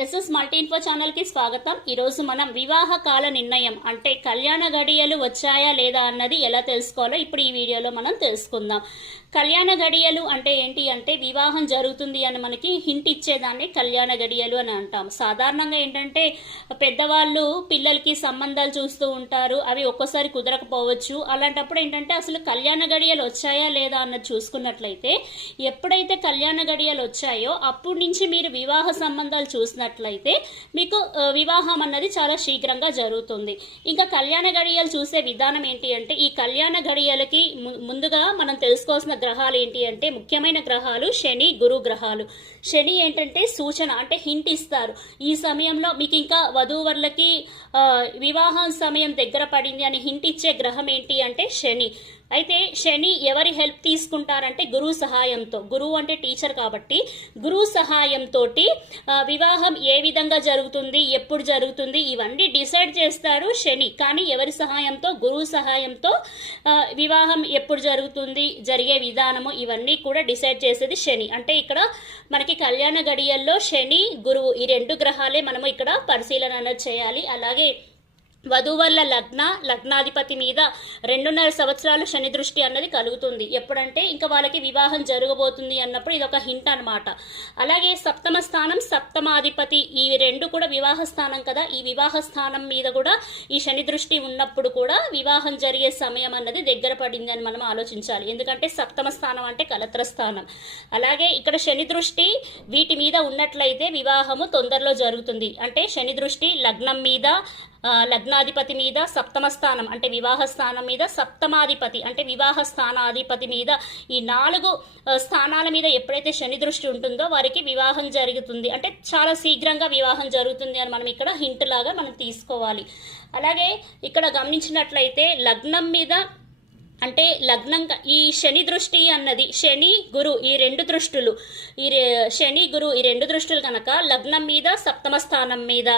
SS multi info ఛానల్కి స్వాగతం. ఈరోజు మనం వివాహ కాల నిర్ణయం అంటే కళ్యాణ గడియలు వచ్చాయా లేదా అన్నది ఎలా తెలుసుకోవాలో ఇప్పుడు ఈ వీడియోలో మనం తెలుసుకుందాం. కళ్యాణ గడియలు అంటే ఏంటి అంటే వివాహం జరుగుతుంది అని మనకి హింట్ ఇచ్చేదాన్ని కళ్యాణ గడియలు అని అంటాం. సాధారణంగా ఏంటంటే పెద్దవాళ్ళు పిల్లలకి సంబంధాలు చూస్తూ ఉంటారు, అవి ఒక్కోసారి కుదరకపోవచ్చు. అలాంటప్పుడు ఏంటంటే అసలు కళ్యాణ గడియలు వచ్చాయా లేదా అన్నది చూసుకున్నట్లయితే ఎప్పుడైతే కళ్యాణ గడియలు వచ్చాయో అప్పటి నుంచి మీరు వివాహ సంబంధాలు చూసినట్లయితే మీకు వివాహం అన్నది చాలా శీఘ్రంగా జరుగుతుంది. ఇంకా కళ్యాణ గడియలు చూసే విధానం ఏంటి అంటే ఈ కళ్యాణ గడియలకి ముందుగా మనం తెలుసుకోవాల్సిన గ్రహాలు ఏంటి అంటే ముఖ్యమైన గ్రహాలు శని, గురు గ్రహాలు. శని ఏంటంటే సూచన అంటే హింట్ ఇస్తారు, ఈ సమయంలో మీకు ఇంకా వధూవరులకి వివాహం సమయం దగ్గర పడింది అని హింట్ ఇచ్చే గ్రహం ఏంటి అంటే శని. అయితే శని ఎవరి హెల్ప్ తీసుకుంటారంటే గురువు సహాయంతో. గురువు అంటే టీచర్ కాబట్టి గురువు సహాయంతో వివాహం ఏ విధంగా జరుగుతుంది, ఎప్పుడు జరుగుతుంది ఇవన్నీ డిసైడ్ చేస్తాడు శని. కానీ ఎవరి సహాయంతో? గురువు సహాయంతో వివాహం ఎప్పుడు జరుగుతుంది, జరిగే విధానము ఇవన్నీ కూడా డిసైడ్ చేసేది శని. అంటే ఇక్కడ మనకి కళ్యాణ గడియల్లో శని, గురువు ఈ రెండు గ్రహాలే మనము ఇక్కడ పరిశీలన అనేది చేయాలి. అలాగే వధూవరుల లగ్నాధిపతి మీద 2.5 సంవత్సరాలు శని దృష్టి అన్నది కలుగుతుంది. ఎప్పుడంటే ఇంకా వాళ్ళకి వివాహం జరగబోతుంది అన్నప్పుడు ఇది ఒక హింట్ అనమాట. అలాగే సప్తమ స్థానం, సప్తమాధిపతి ఈ రెండు కూడా వివాహ స్థానం కదా, ఈ వివాహ స్థానం మీద కూడా ఈ శని దృష్టి ఉన్నప్పుడు కూడా వివాహం జరిగే సమయం అన్నది దగ్గర పడింది అని మనం ఆలోచించాలి. ఎందుకంటే సప్తమ స్థానం అంటే కలత్ర స్థానం. అలాగే ఇక్కడ శని దృష్టి వీటి మీద ఉన్నట్లయితే వివాహము తొందరలో జరుగుతుంది. అంటే శని దృష్టి లగ్నం మీద, లగ్నాధిపతి మీద, సప్తమ స్థానం అంటే వివాహ స్థానం మీద, సప్తమాధిపతి అంటే వివాహ స్థానాధిపతి మీద, ఈ 4 స్థానాల మీద ఎప్పుడైతే శని దృష్టి ఉంటుందో వారికి వివాహం జరుగుతుంది. అంటే చాలా శీఘ్రంగా వివాహం జరుగుతుంది అని మనం ఇక్కడ హింట్ లాగా మనం తీసుకోవాలి. అలాగే ఇక్కడ గమనించినట్లయితే లగ్నం మీద అంటే లగ్నం ఈ శని దృష్టి అన్నది శని గురు ఈ రెండు దృష్టులు శని గురు ఈ రెండు దృష్టులు కనుక లగ్నం మీద, సప్తమ స్థానం మీద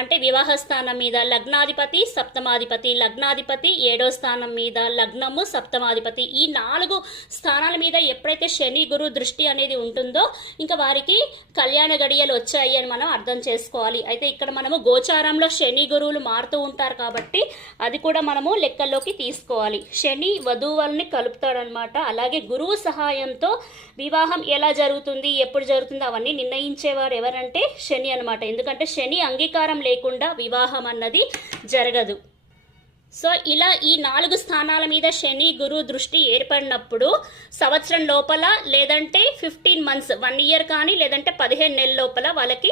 అంటే వివాహ స్థానం మీద, లగ్నాధిపతి సప్తమాధిపతి, లగ్నాధిపతి 7వ స్థానం మీద, లగ్నము సప్తమాధిపతి ఈ 4 స్థానాల మీద ఎప్పుడైతే శని గురు దృష్టి అనేది ఉంటుందో ఇంకా వారికి కళ్యాణ గడియలు వచ్చాయి అని మనం అర్థం చేసుకోవాలి. అయితే ఇక్కడ మనము గోచారంలో శని గురువులు మారుతూ ఉంటారు కాబట్టి అది కూడా మనము లెక్కల్లోకి తీసుకోవాలి. శని వధువుల్ని కలుపుతాడనమాట. అలాగే గురువు సహాయంతో వివాహం ఎలా జరుగుతుంది, ఎప్పుడు జరుగుతుంది అవన్నీ నిర్ణయించేవారు ఎవరంటే శని అనమాట. ఎందుకంటే శని అంగీకారం లేకుండా వివాహం అన్నది జరగదు. సో ఇలా ఈ 4 స్థానాల మీద శని గురు దృష్టి ఏర్పడినప్పుడు సంవత్సరం లోపల లేదంటే 15 months 1 year కానీ లేదంటే 15 నెలల లోపల వాళ్ళకి